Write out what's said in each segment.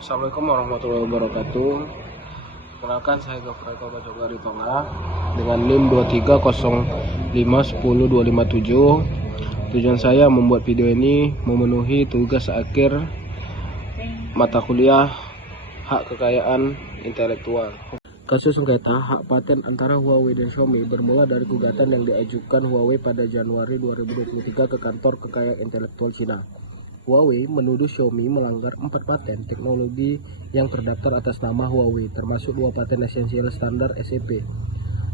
Assalamualaikum warahmatullahi wabarakatuh. Perkenalkan, saya Gafur Eko Bacogari Tonga dengan NIM 230510257. Tujuan saya membuat video ini memenuhi tugas akhir mata kuliah hak kekayaan intelektual. Kasus sengketa hak paten antara Huawei dan Xiaomi bermula dari gugatan yang diajukan Huawei pada Januari 2023 ke kantor kekayaan intelektual Cina. Huawei menuduh Xiaomi melanggar 4 paten teknologi yang terdaftar atas nama Huawei, termasuk 2 paten esensial standar SEP.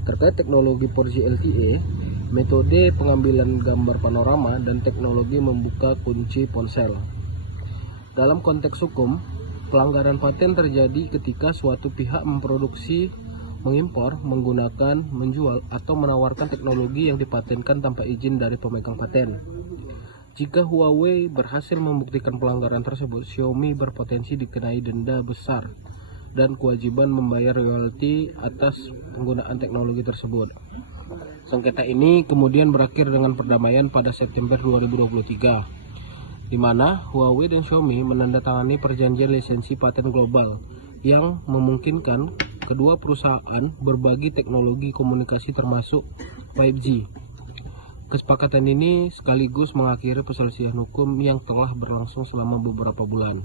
Terkait teknologi 4G LTE, metode pengambilan gambar panorama, dan teknologi membuka kunci ponsel. Dalam konteks hukum, pelanggaran paten terjadi ketika suatu pihak memproduksi, mengimpor, menggunakan, menjual, atau menawarkan teknologi yang dipatenkan tanpa izin dari pemegang paten. Jika Huawei berhasil membuktikan pelanggaran tersebut, Xiaomi berpotensi dikenai denda besar dan kewajiban membayar royalti atas penggunaan teknologi tersebut. Sengketa ini kemudian berakhir dengan perdamaian pada September 2023, di mana Huawei dan Xiaomi menandatangani perjanjian lisensi paten global yang memungkinkan kedua perusahaan berbagi teknologi komunikasi termasuk 5G. Kesepakatan ini sekaligus mengakhiri perselisihan hukum yang telah berlangsung selama beberapa bulan.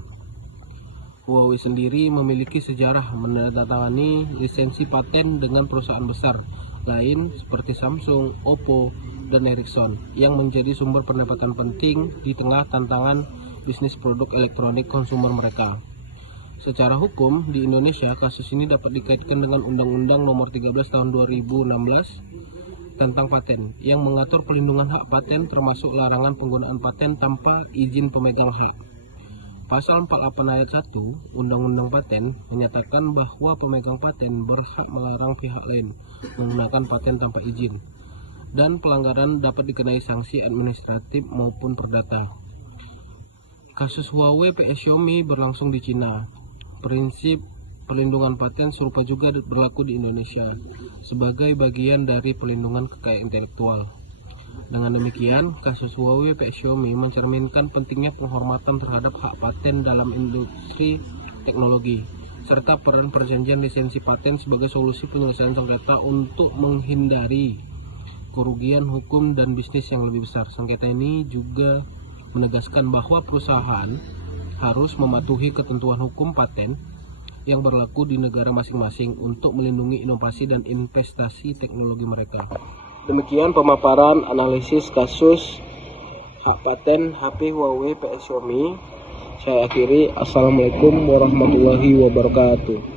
Huawei sendiri memiliki sejarah menandatangani lisensi paten dengan perusahaan besar lain seperti Samsung, Oppo, dan Ericsson yang menjadi sumber pendapatan penting di tengah tantangan bisnis produk elektronik konsumer mereka. Secara hukum, di Indonesia kasus ini dapat dikaitkan dengan Undang-Undang Nomor 13 Tahun 2016 tentang paten yang mengatur pelindungan hak paten termasuk larangan penggunaan paten tanpa izin pemegang hak. Pasal 48 ayat 1 Undang-Undang Paten menyatakan bahwa pemegang paten berhak melarang pihak lain menggunakan paten tanpa izin, dan pelanggaran dapat dikenai sanksi administratif maupun perdata. Kasus Huawei vs Xiaomi berlangsung di Cina. Prinsip perlindungan paten serupa juga berlaku di Indonesia sebagai bagian dari pelindungan kekayaan intelektual. Dengan demikian, kasus Huawei vs Xiaomi mencerminkan pentingnya penghormatan terhadap hak paten dalam industri teknologi, serta peran perjanjian lisensi paten sebagai solusi penyelesaian sengketa untuk menghindari kerugian hukum dan bisnis yang lebih besar. Sengketa ini juga menegaskan bahwa perusahaan harus mematuhi ketentuan hukum paten yang berlaku di negara masing-masing untuk melindungi inovasi dan investasi teknologi mereka. Demikian pemaparan analisis kasus hak paten HP Huawei vs Xiaomi. Saya akhiri. Assalamualaikum warahmatullahi wabarakatuh.